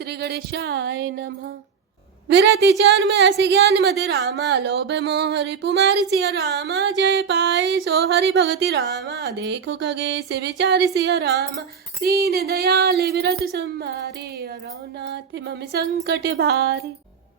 श्री गणेशाय नमः। विरति चरण में असी ज्ञान मदे रामा, लोभ मोह रिपुमारि सिया रामा, जय पाए सो हरि भगति रामा, देखो खगे से विचार सिया रामा, दीन दयाल विरत संभारे, अरौनाथ मम संकट भारे।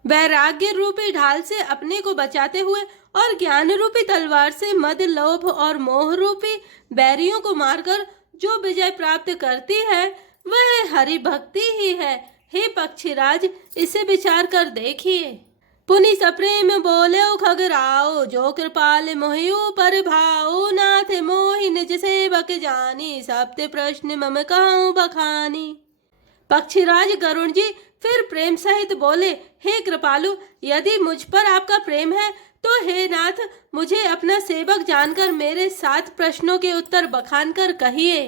वैराग्य रूपी ढाल से अपने को बचाते हुए और ज्ञान रूपी तलवार से मद लोभ और मोह रूपी बैरियों को मारकर जो विजय प्राप्त करती है वह हरि भक्ति ही है। हे पक्षीराज, इसे विचार कर देखिए। पुनि सप्रेम बोले खगराओ, जो कृपाल मोहियो पर भाओ, नाथ मोहि निज सेवक जानी, सप्त प्रश्न मम कहूँ बखानी। पक्षीराज गरुण जी फिर प्रेम सहित बोले, हे कृपालु, यदि मुझ पर आपका प्रेम है तो हे नाथ, मुझे अपना सेवक जानकर मेरे 7 प्रश्नों के उत्तर बखान कर कहिए।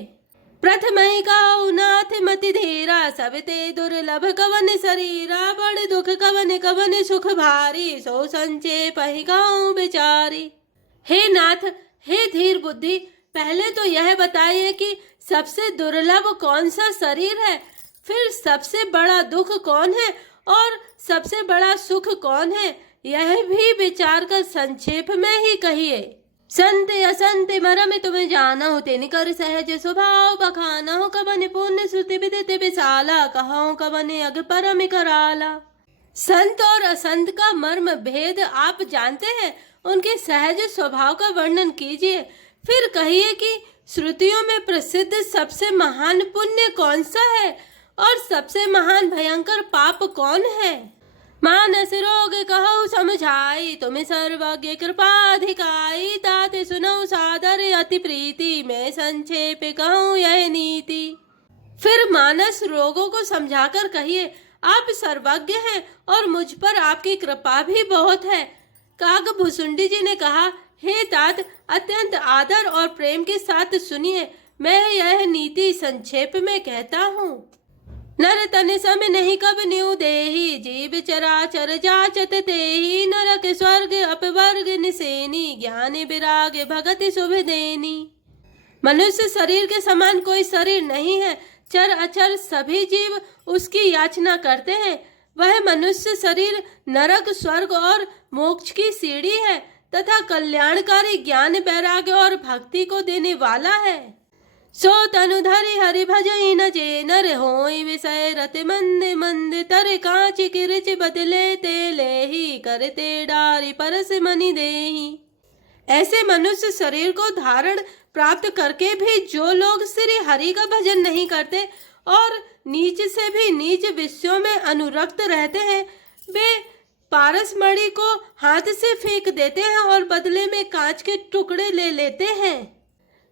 प्रथमहि कहु नाथ मति धीरा, सविते दुर्लभ कवन शरीरा, बड़ दुख कवन कवन सुख भारी, सो संचेपहि कहूँ विचारी। हे नाथ, हे धीर बुद्धि, पहले तो यह बताइए कि सबसे दुर्लभ कौन सा शरीर है, फिर सबसे बड़ा दुख कौन है और सबसे बड़ा सुख कौन है, यह भी विचार कर संक्षेप में ही कहिए। संत असंत मरम तुम्हें जाना हो, तेनि कर सहज स्वभाव बखाना हो, कवन पुण्य श्रुति विदित विशाला, कहो कवन अग परम कराला। संत और असंत का मर्म भेद आप जानते हैं, उनके सहज स्वभाव का वर्णन कीजिए। फिर कहिए कि श्रुतियों में प्रसिद्ध सबसे महान पुण्य कौन सा है और सबसे महान भयंकर पाप कौन है। मानस रोग कहु समझाई, तुम्हें सर्वज्ञ कृपाधिकाई, ताते सुनऊ सादर अति प्रीति, मैं संक्षेप कहूँ यह नीति। फिर मानस रोगों को समझाकर कहिए, आप सर्वज्ञ हैं और मुझ पर आपकी कृपा भी बहुत है। काग भुसुंडी जी ने कहा, हे तात, अत्यंत आदर और प्रेम के साथ सुनिए, मैं यह नीति संक्षेप में कहता हूँ। नर तन सम नहीं कब न्यू देही, जीव चराचर जाचत तेही, नरक स्वर्ग अपवर्ग निसेनी, ज्ञान विराग भगति शुभ देनी। मनुष्य शरीर के समान कोई शरीर नहीं है, चर अचर सभी जीव उसकी याचना करते हैं। वह मनुष्य शरीर नरक स्वर्ग और मोक्ष की सीढ़ी है तथा कल्याणकारी ज्ञान वैराग्य और भक्ति को देने वाला है। सो तनुधरि हरि भजई न जे, नर होई विषय रत मंद मंद, तर कांच किरच बदले ते लेही, करते डारी परस मनि देही। ऐसे मनुष्य शरीर को धारण प्राप्त करके भी जो लोग श्री हरि का भजन नहीं करते और नीच से भी नीच विषयों में अनुरक्त रहते हैं, वे पारस मणि को हाथ से फेंक देते हैं और बदले में कांच के टुकड़े ले लेते हैं।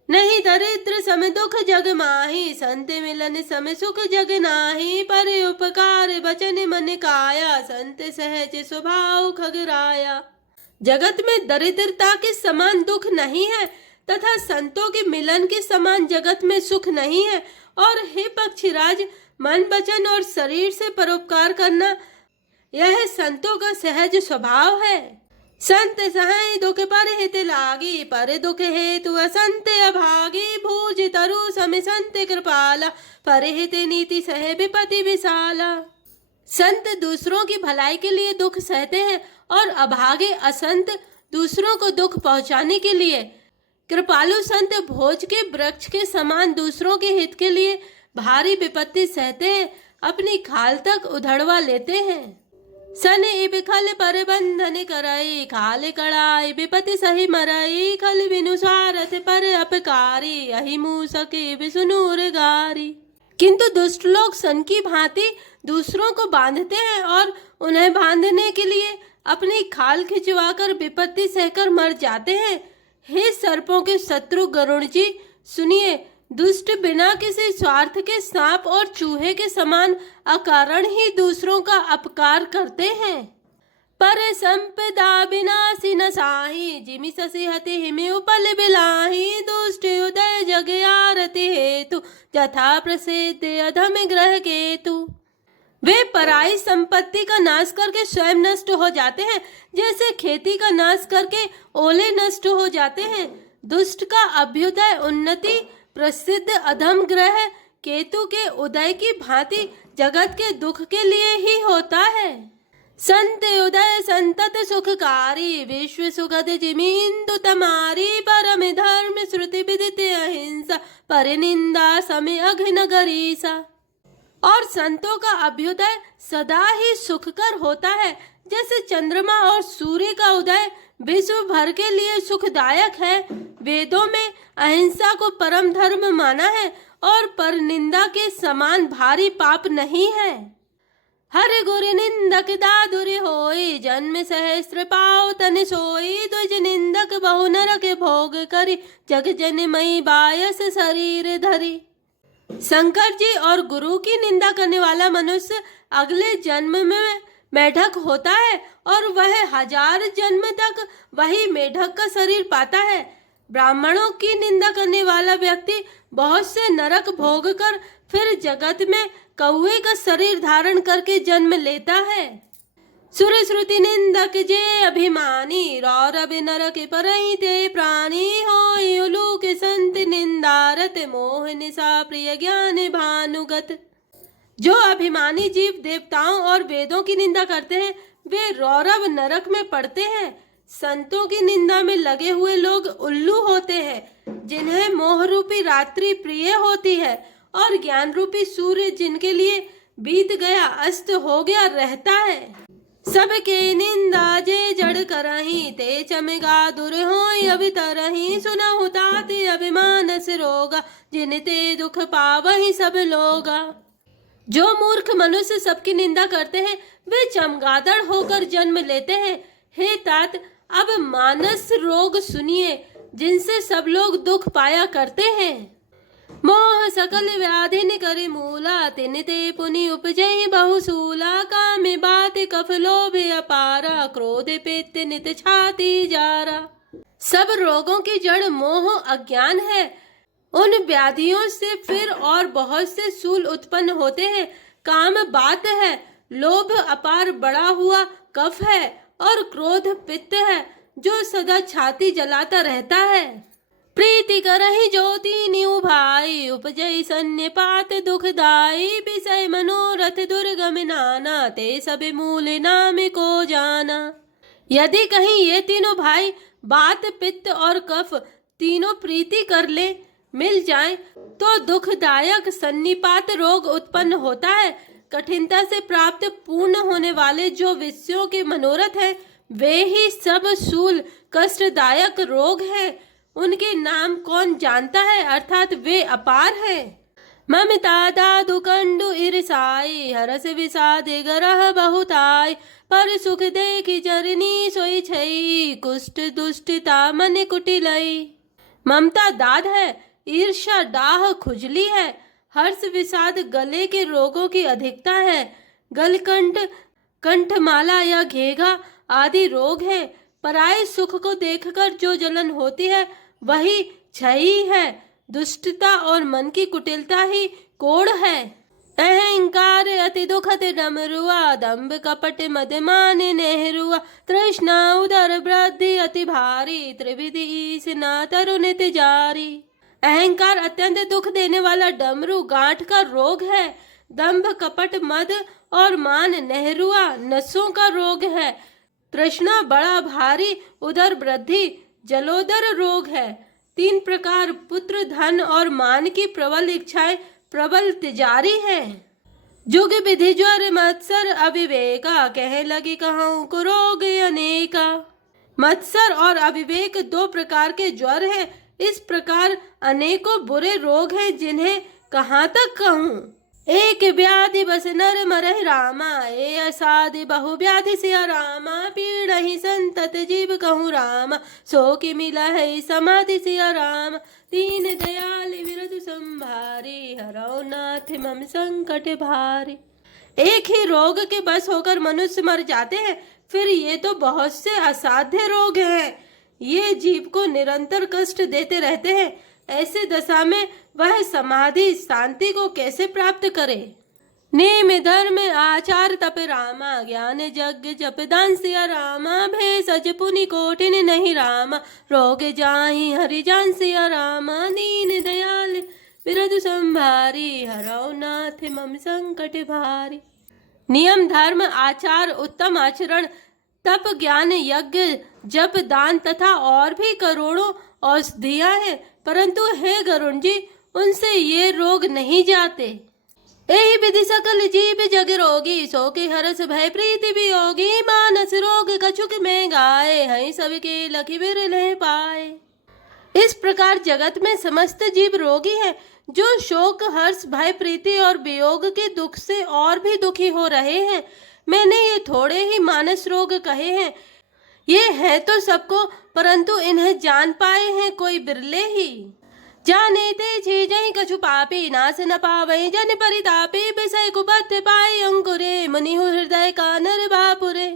नहीं दरिद्र सम दुख जग माही, संत मिलन सम सुख जग नाही, पर उपकार बचन मन काया, संत सहज स्वभाव खगराया। जगत में दरिद्रता के समान दुख नहीं है तथा संतों के मिलन के समान जगत में सुख नहीं है। और हे पक्षीराज, मन वचन और शरीर से परोपकार करना यह संतों का सहज स्वभाव है। संत सहाय दुख पर हित लागी, पर दुख हेतु असंत अभागी, भूज तरु सम संत कृपाला, पर हित नीति सह विपति विशाला। संत दूसरों की भलाई के लिए दुख सहते हैं और अभागे असंत दूसरों को दुख पहुंचाने के लिए। कृपालु संत भोज के वृक्ष के समान दूसरों के हित के लिए भारी विपत्ति सहते हैं, अपनी खाल तक उधड़वा लेते हैं। सन इब खल पर बंधन कराई, खाल कड़ाई विपति सही मराई, खल बिनु सारथ पर अपकारी, यही मूसके विसुनूर गारी। किंतु दुष्ट लोग सन की भांति दूसरों को बांधते हैं और उन्हें बांधने के लिए अपनी खाल खिंचवाकर विपत्ति सहकर मर जाते हैं। हे सर्पों के शत्रु गरुण जी, सुनिए, दुष्ट बिना किसी स्वार्थ के सांप और चूहे के समान अकारण ही दूसरों का अपकार करते हैं। पर संपदा विनाशी न साही, जिमि ससी हति हिमि उपल बिलाही, दुष्ट उदय जग आरति हेतु, यथा प्रसिद्ध अधम ग्रह केतु। वे पराई संपत्ति का नाश करके स्वयं नष्ट हो जाते हैं, जैसे खेती का नाश करके ओले नष्ट हो जाते हैं। दुष्ट का अभ्युदय उन्नति, प्रसिद्ध अधम ग्रह केतु के उदय की भांति जगत के दुख के लिए ही होता है। संत उदय संतत सुखकारी, विश्व सुखद जिमिंदु तमारी, परम धर्म श्रुति विदित अहिंसा, परिनिंदा समय अघ्न गरीसा। और संतों का अभ्युदय सदा ही सुखकर होता है, जैसे चंद्रमा और सूर्य का उदय विश्व भर के लिए सुखदायक है। वेदों में अहिंसा को परम धर्म माना है और परनिंदा के समान भारी पाप नहीं है। हर गुर निंदक दादुर होई, जन्म सहस्त्र पाव तन सोई, द्विज निंदक बहु नरक भोग करी, जग जन मई बायस शरीर धरी। शंकर जी और गुरु की निंदा करने वाला मनुष्य अगले जन्म में मेढक होता है और वह 1000 जन्म तक वही मेढक का शरीर पाता है। ब्राह्मणों की निंदा करने वाला व्यक्ति बहुत से नरक भोग कर फिर जगत में कौवे का शरीर धारण करके जन्म लेता है। सुर श्रुति निंदक जे अभिमानी, रौरव नरक परई ते प्राणी, होई उलूक संत निंदारत, मोह निशा प्रिय ज्ञान भानुगत। जो अभिमानी जीव देवताओं और वेदों की निंदा करते हैं वे रौरव नरक में पड़ते हैं। संतों की निंदा में लगे हुए लोग उल्लू होते हैं, जिन्हें मोह रूपी रात्रि प्रिय होती है, और ज्ञान रूपी सूर्य जिनके लिए बीत गया अस्त हो गया रहता है। सबके निंदा जे जड़ करही, ते चमगा दुर होई अवतरही, सुनहु ताते अभिमानस रोगा, जिन ते दुख पावहि सब लोगा। जो मूर्ख मनुष्य सबकी निंदा करते हैं वे चमगादड़ होकर जन्म लेते हैं। हे तात, अब मानस रोग सुनिए, जिनसे सब लोग दुख पाया करते हैं। मोह सकल व्याधि निकरि मूला, तिन ते पुनि उपजहि बहुसूला, काम बात कफ लोभ अपारा, क्रोध पित्त नित छाती जारा। सब रोगों की जड़ मोह अज्ञान है। उन व्याधियों से फिर और बहुत से सूल उत्पन्न होते हैं। काम बात है, लोभ अपार बढ़ा हुआ कफ है, और क्रोध पित्त है जो सदा छाती जलाता रहता है। प्रीति करहि ज्योति न्यू भाई, उपजई सन्निपात दुखदाई, विषय मनोरथ दुर्गम नाना, ते सब मूल नाम को जाना। यदि कहीं ये तीनों भाई बात पित्त और कफ तीनों प्रीति कर ले मिल जाएं, तो दुखदायक सन्निपात रोग उत्पन्न होता है। कठिनता से प्राप्त पूर्ण होने वाले जो विषयों के मनोरथ हैं वे ही सब सूल कष्टदायक रोग हैं। उनके नाम कौन जानता है, अर्थात वे अपार हैं। ममता दादु कंडु ईर्षाई, हरस विषाद गरह बहुताई, पर सुख देखी जरनी सोई छई, कुष्ठ दुष्टता मन कुटिलई। ममता दाद है, ईर्ष्या डाह खुजली है, हर्ष विषाद गले के रोगों की अधिकता है, गलकंठ कंठमाला या घेघा आदि रोग है। पराये सुख को देखकर जो जलन होती है वही क्षयी है। दुष्टता और मन की कुटिलता ही कोढ़ है। अहंकार अति दुखत डमरुआ, दंभ कपट मद मान नेहरुआ, तृष्णा उदर वृद्धि अति भारी, त्रिविधि ईस ना तरुनित जारी। अहंकार अत्यंत दुख देने वाला डमरू गांठ का रोग है। दंभ कपट मद और मान नेहरुआ नसों का रोग है। तृष्णा बड़ा भारी, उदर वृद्धि जलोदर रोग है। 3 प्रकार पुत्र धन और मान की प्रबल इच्छाएं प्रबल तिजारी है। जुग विधि ज्वर मत्सर अविवेका, कह लगी कहूँ को रोग अनेका। मत्सर और अविवेक 2 प्रकार के ज्वर हैं। इस प्रकार अनेकों बुरे रोग हैं जिन्हें कहाँ तक कहूँ। एक व्याधि बस नर मरहि रामा, ए असाधि बहु व्याधि सिया रामा, पीड़हि संतत जीव कहूँ रामा, सो कि मिला है समाधि सिया राम। दीन दयाल विरधु संभारी, हरौ नाथ मम संकट भारी। एक ही रोग के बस होकर मनुष्य मर जाते हैं, फिर ये तो बहुत से असाध्य रोग हैं। ये जीव को निरंतर कष्ट देते रहते हैं। ऐसे दशा में वह समाधि शांति को कैसे प्राप्त करे। नेम धर्म आचार तप रामा, ज्ञान यज्ञ जप दान सिया रामा, भेषज पुनि कोटिन नहीं रामा, रोग जाहि हरि जान सिया रामा। दीन दयाल बिरधु संभारी, हरौ नाथ मम संकट भारी। नियम, धर्म, आचार, उत्तम आचरण, तप, ज्ञान, यज्ञ, जप, दान तथा और भी करोड़ों औषधियां हैं, परंतु हे गरुण जी, उनसे ये रोग नहीं जाते। एहि विधि सकल जीव जग रोगी, सो के हरस भय प्रीति वियोगी। मानस रोग कछुक में गाए, हई सबके लखि बिरले पाए। इस प्रकार जगत में समस्त जीव रोगी हैं, जो शोक, हर्ष, भय, प्रीति और वियोग के दुख से और भी दुखी हो रहे हैं। मैंने ये थोड़े ही मानस रोग कहे हैं। ये है तो सबको, परंतु इन्हें जान पाए हैं कोई बिरले ही। जाने ते चीजहि कछु पापी, नास न पावै जन परितापी। विषय कुपथ पाए अंकुरे, मुनिहु हृदय का नर बापुरे।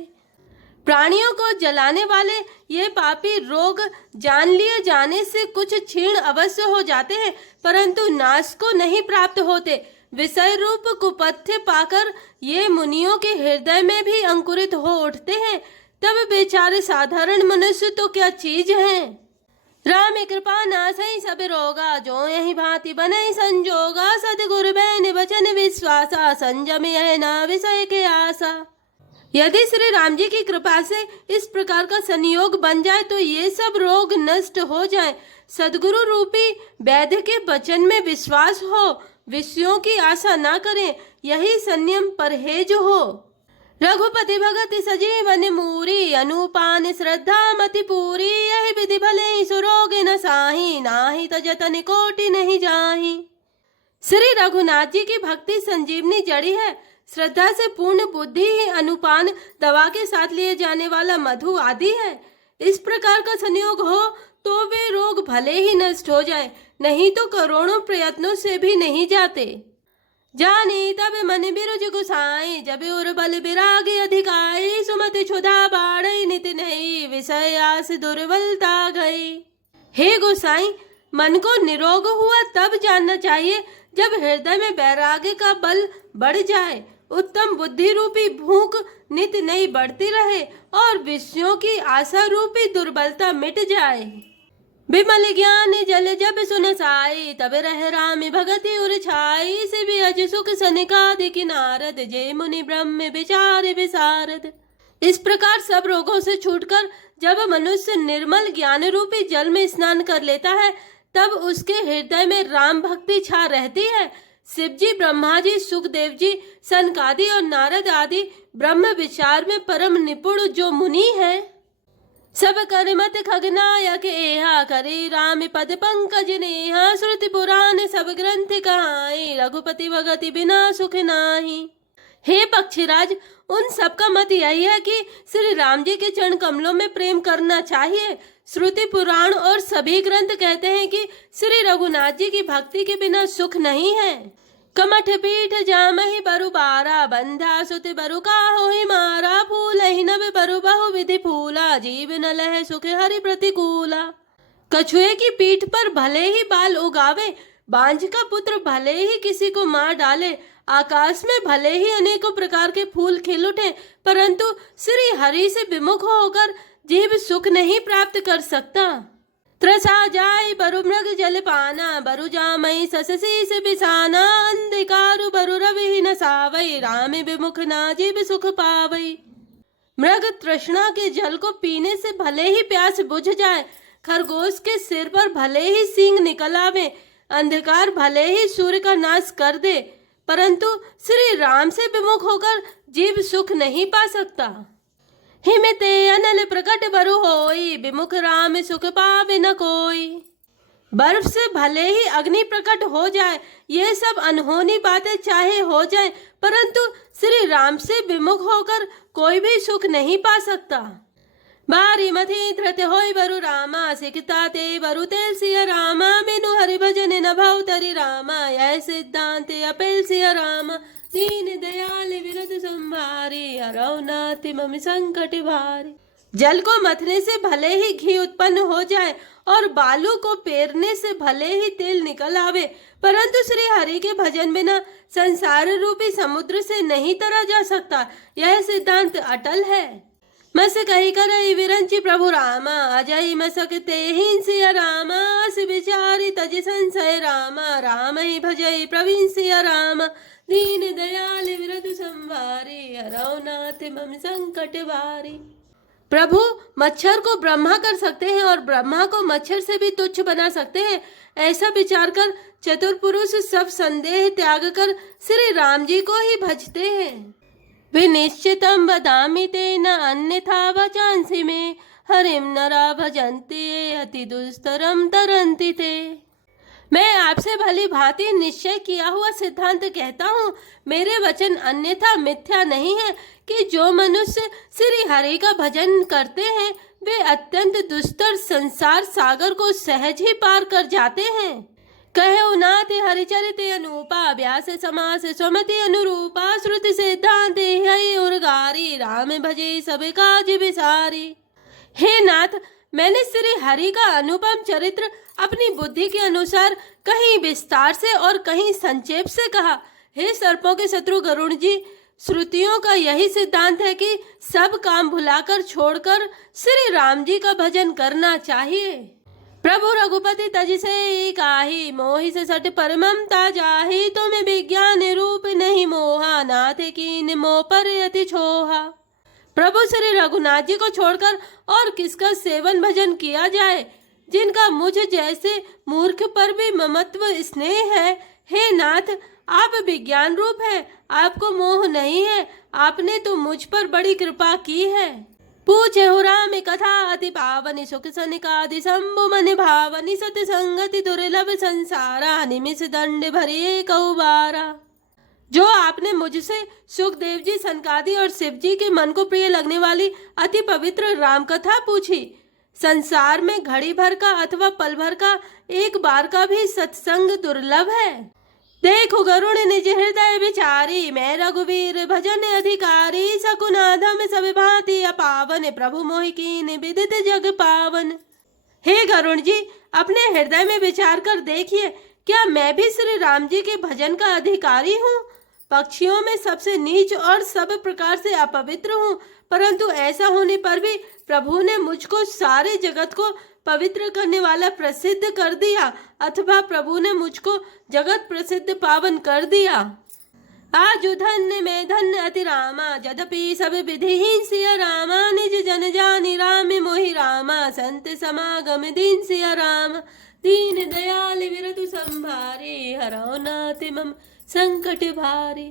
प्राणियों को जलाने वाले ये पापी रोग जान लिए जाने से कुछ क्षीण अवश्य हो जाते हैं, परंतु नाश को नहीं प्राप्त होते। विषय रूप कुपथ्य पाकर ये मुनियों के हृदय में भी अंकुरित हो उठते हैं। तब बेचारे साधारण मनुष्य तो क्या चीज हैं। राम कृपा नासै सब रोगा, जो यही भांति बने संजोगा। सतगुरु बैन वचन विश्वासा, संयम यह ना विषय के आशा। यदि श्री राम जी की कृपा से इस प्रकार का संयोग बन जाए तो ये सब रोग नष्ट हो जाए। सदगुरु रूपी वैद्य के वचन में विश्वास हो, विषयों की आशा ना करें, यही संयम परहेज हो। रघुपति भगत सजीवन मूरी, अनुपान श्रद्धा मति पूरी। यही विधि भले सुरोग न साही, नाही तजतन कोटि नहीं जाही। श्री रघुनाथ जी की भक्ति संजीवनी जड़ी है। श्रद्धा से पूर्ण बुद्धि ही अनुपान, दवा के साथ लिए जाने वाला मधु आदि है। इस प्रकार का संयोग हो तो वे रोग भले ही नष्ट हो जाए, नहीं तो करोड़ों प्रयत्नों से भी नहीं जाते। जानी तब मन बिरुज गुसाई, जब उर बल विराग अधिकाई। सुमति क्षुधा बाढ़ई नित नहीं, विषय आस दुर्बलता गई। हे गोसाई, मन को निरोग हुआ तब जानना चाहिए जब हृदय में वैराग्य का बल बढ़ जाए, उत्तम बुद्धि रूपी भूख नित नई बढ़ती रहे और विषयों की आशा रूपी दुर्बलता मिट जाए। विमल ज्ञान जल जब सुन साई, तब रह राम भगति उर छाई। सिवि अज सुख सनिकादिक नारद, जय मुनि ब्रह्म विचार विसारद। इस प्रकार सब रोगों से छूटकर जब मनुष्य निर्मल ज्ञान रूपी जल में स्नान कर लेता है, तब उसके हृदय में राम भक्ति छा रहती है। शिव जी, ब्रह्मा जी, सुखदेव जी, सनकादि और नारद आदि ब्रह्म विचार में परम निपुण जो मुनि हैं, सब कर मत खगनायक एहा, करे राम पद पंकज नेहा। श्रुति पुराण सब ग्रंथ कहाई, रघुपति भगति बिना सुख नाही। हे पक्षीराज, उन सबका मत यही है कि श्री राम जी के चरण कमलों में प्रेम करना चाहिए। श्रुति पुराण और सभी ग्रंथ कहते हैं कि श्री रघुनाथ जी की भक्ति के बिना सुख नहीं है। कमठ पीठ जामहि बरु बारा, बंधा सुत बरु काहु ही मारा। फूल ही नभ बरु बहु विधि फूला, जीव न लह सुख हरि प्रतिकूला। कछुए की पीठ पर भले ही बाल उगावे, बांझ का पुत्र भले ही किसी को मार डाले, आकाश में भले ही अनेकों प्रकार के फूल खिल उठे, परंतु श्री हरि से विमुख होकर जीव सुख नहीं प्राप्त कर सकता। त्रसा जाय बरु मृग जल पाना, बरु जामई सस शीस बिसाना। अंधकारु बरु रवि न सावई, राम विमुख ना जीव सुख पावई। मृग तृष्णा के जल को पीने से भले ही प्यास बुझ जाए, खरगोश के सिर पर भले ही सींग निकल आवे, अंधकार भले ही सूर्य का नाश कर दे, परंतु श्री राम से विमुख होकर जीव सुख नहीं पा सकता। हिमते अनल प्रकट बरु होई, विमुख राम सुख पावे न कोई। बर्फ से भले ही अग्नि प्रकट हो जाए, ये सब अनहोनी बातें चाहे हो जाए, परंतु श्री राम से विमुख होकर कोई भी सुख नहीं पा सकता। बारी मथी धृत होई बरु रामा, सिकता ते बरु तेल सिया रामा। बिनु हरि भजन न भव तरि रामा, यह सिद्धांत अपेल सिया रामा। दीन दयाल विरद संभारी, हरौ नाथ मम संकट भारी। जल को मथने से भले ही घी उत्पन्न हो जाए और बालू को पेरने से भले ही तेल निकल आवे, परंतु श्री हरि के भजन बिना संसार रूपी समुद्र से नहीं तरा जा सकता। यह सिद्धांत अटल है। मस कही करई विरंचि प्रभु रामा अजय मसकते हिं सिया रामा अस विचारी तज संशय रामा राम ही भजई प्रवीण सिया रामा दीन दयाल विरतु संवारे हरौ नाथ मम संकट वारे। प्रभु मच्छर को ब्रह्मा कर सकते हैं और ब्रह्मा को मच्छर से भी तुच्छ बना सकते हैं। ऐसा विचार कर चतुर पुरुष सब संदेह त्याग कर श्री राम जी को ही भजते हैं। विनिश्चितं वदामि ते न अन्यथा वचांसि मे हरिं नरा भजन्ति अति दुस्तरम तरन्ति ते। मैं आपसे भली भांति निश्चय किया हुआ सिद्धांत कहता हूँ, मेरे वचन अन्यथा मिथ्या नहीं है कि जो मनुष्य श्री हरि का भजन करते हैं वे अत्यंत दुस्तर संसार सागर को सहज ही पार कर जाते हैं। कहो नाथ हरिचरित अनुपा व्यास समास स्वमति अनुरूपा श्रुति सिद्धांत हई उर्गारी राम भजे सब काज विसारी। हे नाथ, मैंने श्री हरि का अनुपम चरित्र अपनी बुद्धि के अनुसार कहीं विस्तार से और कहीं संक्षेप से कहा। हे सर्पों के शत्रु गरुड़ जी, श्रुतियों का यही सिद्धांत है कि सब काम भुलाकर छोड़कर श्री राम जी का भजन करना चाहिए। प्रभु रघुपति तज से काही मोहि से सट परममता जाहि तुम्हें विज्ञान रूप नहीं मोहा नाथ कीन मोह पर अति छोहा। प्रभु श्री रघुनाथ जी को छोड़कर और किसका सेवन भजन किया जाए, जिनका मुझ जैसे मूर्ख पर भी ममत्व स्नेह है। हे नाथ, आप विज्ञान रूप है, आपको मोह नहीं है, आपने तो मुझ पर बड़ी कृपा की है। पूछे हो राम कथा अति पावनी सुख सनिकादि शंभु मन भावनी सत्य संगति दुर्लभ संसारा निमिष दंड भरिए कौबारा। जो आपने मुझसे सुखदेव जी, सनकादि और शिव जी के मन को प्रिय लगने वाली अति पवित्र राम कथा पूछी। संसार में घड़ी भर का अथवा पल भर का एक बार का भी सत्संग दुर्लभ है। देखो गरुण निज हृदय विचारी मैं रघुवीर भजन अधिकारी सकुनाधम सब भांति अपावन प्रभु मोहि कीन विदित जग पावन। हे गरुण जी, अपने हृदय में विचार कर देखिए, क्या मैं भी श्री राम जी के भजन का अधिकारी हूँ? पक्षियों में सबसे नीच और सब प्रकार से अपवित्र हूँ, परंतु ऐसा होने पर भी प्रभु ने मुझको सारे जगत को पवित्र करने वाला प्रसिद्ध कर दिया, अथवा प्रभु ने मुझको जगत प्रसिद्ध पावन कर दिया। आजु धन्य में धन्य अति रामा यद्यपि सब विधिहीन सिया रामा निज जन जानि राम मोहि रामा संत समागम दीन सिया राम दीन दयाल विरतु संभारे हरौ नाथ मम संकट भारे।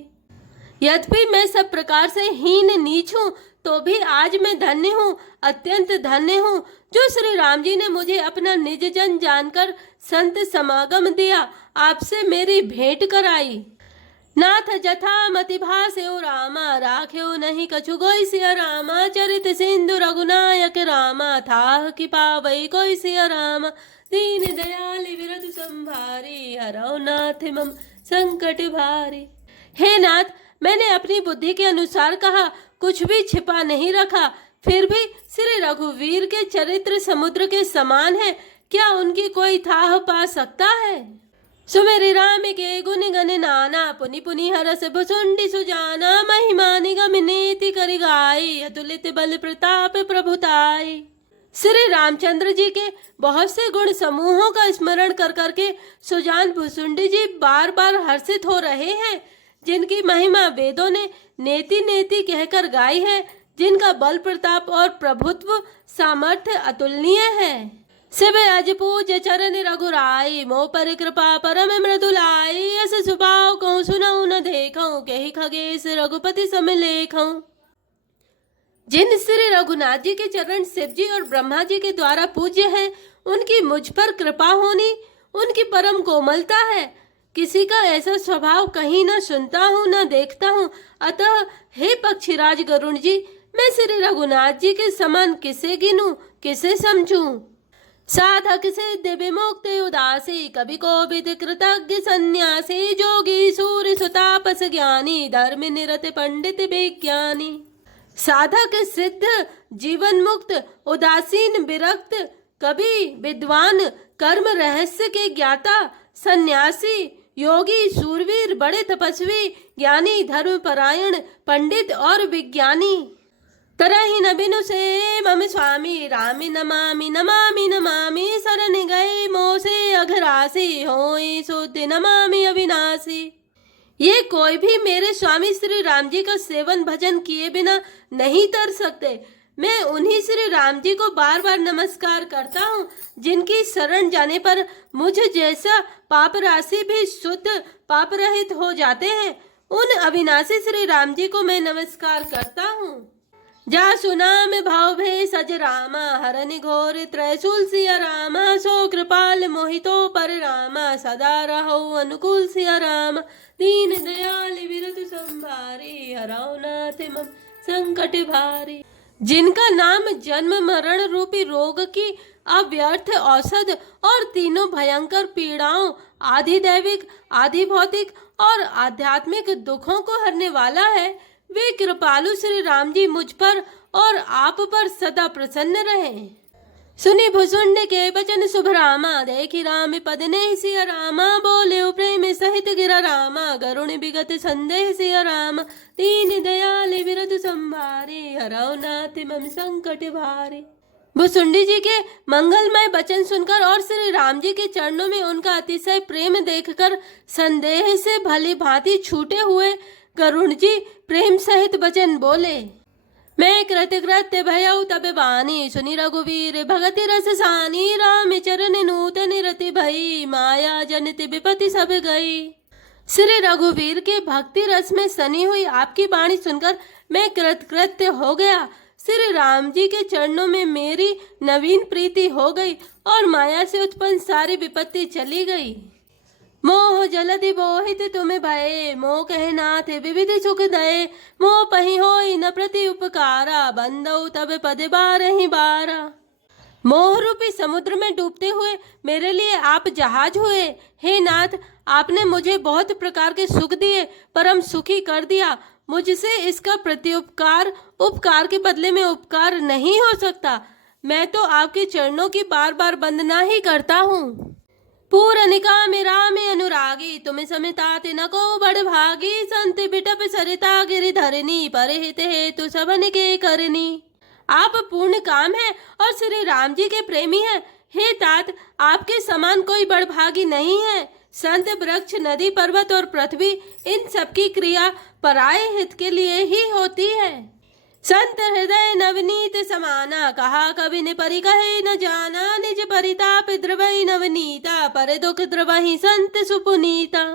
यद्यपि मैं सब प्रकार से हीन नीच हूँ तो भी आज मैं धन्य हूँ, अत्यंत धन्य हूँ, जो श्री राम जी ने मुझे अपना निज जन जानकर संत समागम दिया, आपसे मेरी भेंट कराई। नाथ जथा मति भास्यो रामा राख्यो नहीं कछु गोई सिया रामा चरित सिंधु रघुनायक रामा थाह कि पावई कोई सिया रामा दीन दयाल विरतु संभारे हरौ नाथ मम संकट भारे। हे नाथ, मैंने अपनी बुद्धि के अनुसार कहा, कुछ भी छिपा नहीं रखा, फिर भी श्री रघुवीर के चरित्र समुद्र के समान है, क्या उनकी कोई थाह पा सकता है? सुमेरि राम के गुण गण नाना पुनि पुनि हरस भुसुंडी सुजाना महिमा निगम नीति करि गाई अतुलित बल प्रताप प्रभुताई। श्री रामचंद्र जी के बहुत से गुण समूहों का स्मरण कर करके सुजान भुसुंडी जी बार बार हर्षित हो रहे हैं, जिनकी महिमा वेदों ने नेति नेति कहकर गाई है, जिनका बल प्रताप और प्रभुत्व सामर्थ्य अतुलनीय है। शिव अज पूज चरण रघुराई मोह पर कृपा परम मृदुलाई अस सुभाव कहूँ सुनऊ न देखऊँ कही खगेश रघुपति सम लेखऊँ। जिन श्री रघुनाथ जी के चरण शिव जी और ब्रह्मा जी के द्वारा पूज्य हैं, उनकी मुझ पर कृपा होनी उनकी परम कोमलता है। किसी का ऐसा स्वभाव कहीं न सुनता हूँ न देखता हूँ, अतः हे पक्षीराज गरुण जी, मैं श्री रघुनाथ जी के समान किसे गिनूं, किसे समझूं। साधक सिद्ध विमुक्त उदासी कवि कोविद कृतज्ञ सन्यासी जोगी सूर्य सुतापस ज्ञानी धर्म निरत पंडित विज्ञानी। साधक सिद्ध जीवन मुक्त उदासीन विरक्त कवि विद्वान कर्म रहस्य के ज्ञाता सन्यासी योगी सूरवीर बड़े तपस्वी ज्ञानी धर्मपरायण पंडित और विज्ञानी। तरहि न बिनु से मम स्वामी रामि नमामि नमामि नमामि शरण गए मोसे अघरासी होई शुद्धि नमामि अविनाशी। ये कोई भी मेरे स्वामी श्री राम जी का सेवन भजन किए बिना नहीं तर सकते। मैं उन्हीं श्री राम जी को बार बार नमस्कार करता हूँ जिनकी शरण जाने पर मुझ जैसा पाप राशि भी शुद्ध पाप रहित हो जाते हैं। उन अविनाशी श्री राम जी को मैं नमस्कार करता हूँ। जा सुनाम भाव भे सज रामा हरनि घोर त्रैशूल सिया रामा सो कृपाल मोहितो पर रामा सदा रहो अनुकूल सिया राम दीन दयाल विरत संभारे हराओ नाथ मम संकट भारी। जिनका नाम जन्म मरण रूपी रोग की अव्यर्थ औषध और तीनों भयंकर पीड़ाओं आदि दैविक आदि भौतिक और आध्यात्मिक दुखों को हरने वाला है, वे कृपालु श्री राम जी मुझ पर और आप पर सदा प्रसन्न रहे। सुनि भुसुंड के बचन शुभ रामा देखी राम पद ने सिया रामा बोले प्रेम सहित गिरा रामा गरुण विगत संदेह सिया राम दीन दयाल विरत संभारे हराओ नाथ मम संकट भारे। भुसुंडी जी के मंगलमय वचन सुनकर और श्री राम जी के चरणों में उनका अतिशय प्रेम देखकर संदेह से भली भांति छूटे हुए गरुण जी प्रेम सहित वचन बोले। मैं कृतकृत्य भयउ तब बानी सुनि रघुवीर भगति रस सानी राम चरण नूतन रति भई माया जनित विपति सब गई। श्री रघुवीर के भक्ति रस में सनी हुई आपकी वाणी सुनकर मैं कृतकृत्य हो गया। श्री राम जी के चरणों में मेरी नवीन प्रीति हो गई और माया से उत्पन्न सारी विपत्ति चली गई। मोह जलधि बोहित तुम्हें भये मोह कहनाथ विविध सुख दये मोह पही होई न प्रति उपकारा बंदौ तब पद बारहि बारा। मोह रूपी समुद्र में डूबते हुए मेरे लिए आप जहाज हुए। हे नाथ, आपने मुझे बहुत प्रकार के सुख दिए, परम सुखी कर दिया। मुझसे इसका प्रत्युपकार उपकार के बदले में उपकार नहीं हो सकता। मैं तो आपके चरणों की बार बार वंदना ही करता हूँ। पूरनिका में राम अनुरागी तुम समितात न को बड़ भागी संत बिटप सरिता गिरि धरनी परहित हेतु सबन के करनी। आप पूर्ण काम है और श्री राम जी के प्रेमी हैं। हे तात, आपके समान कोई बड़भागी नहीं है। संत वृक्ष नदी पर्वत और पृथ्वी इन सबकी क्रिया पराये हित के लिए ही होती है। संत हृदय नवनीत समाना कहा कवि ने परि कहे न जाना निज परिताप द्रवई नवनीता पर दुख द्रवही संत सुपुनीता।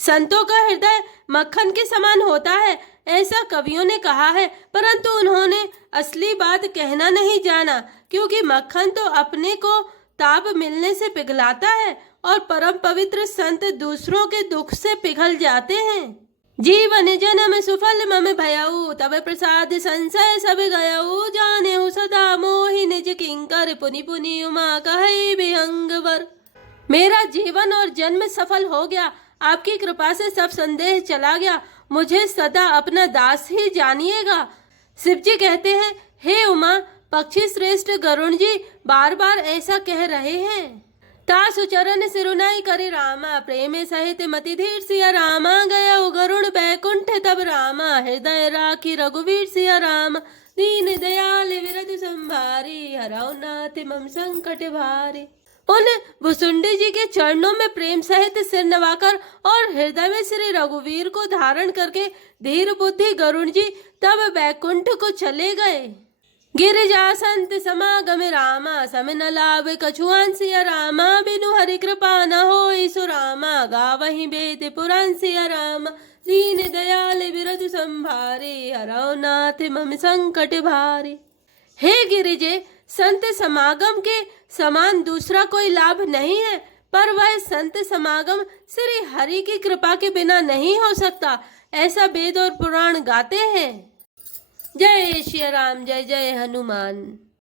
संतों का हृदय मक्खन के समान होता है ऐसा कवियों ने कहा है, परंतु उन्होंने असली बात कहना नहीं जाना, क्योंकि मक्खन तो अपने को ताप मिलने से पिघलाता है और परम पवित्र संत दूसरों के दुख से पिघल जाते हैं। जीवन जन्म सुफल मम भयऊ तब प्रसाद संशय सब गयऊ जाने सदा मोहि निज किंकर पुनि पुनि उमा कहे विहंगवर। मेरा जीवन और जन्म सफल हो गया, आपकी कृपा से सब संदेह चला गया। मुझे सदा अपना दास ही जानिएगा। शिव जी कहते हैं, हे उमा, पक्षी श्रेष्ठ गरुण जी बार बार ऐसा कह रहे हैं। तासु चरण सिरुनाई करे रामा प्रेम सहित मति धीर सिया रामा गया गरुण बैकुंठ तब रामा हृदय राखी रघुवीर सिया राम दीन दयाल विरत संभारी हराओ नाथ मम संकट भारी। उन भुसुंडी जी के चरणों में प्रेम सहित सिर नवाकर और हृदय में श्री रघुवीर को धारण करके धीर बुद्धि गरुण जी तब बैकुंठ को चले गए। गिरिजा संत समागम रामा सम न लाभ कछुआन सिया रामा बिनु हरि कृपा न होई सुरामा गावहि वेद पुराण सिया राम दीन दयाल विरत संभारे हराओ नाथ मम संकट भारे। हे गिरिजे, संत समागम के समान दूसरा कोई लाभ नहीं है, पर वह संत समागम श्री हरि की कृपा के बिना नहीं हो सकता, ऐसा वेद और पुराण गाते हैं। जय श्री राम, जय जय हनुमान।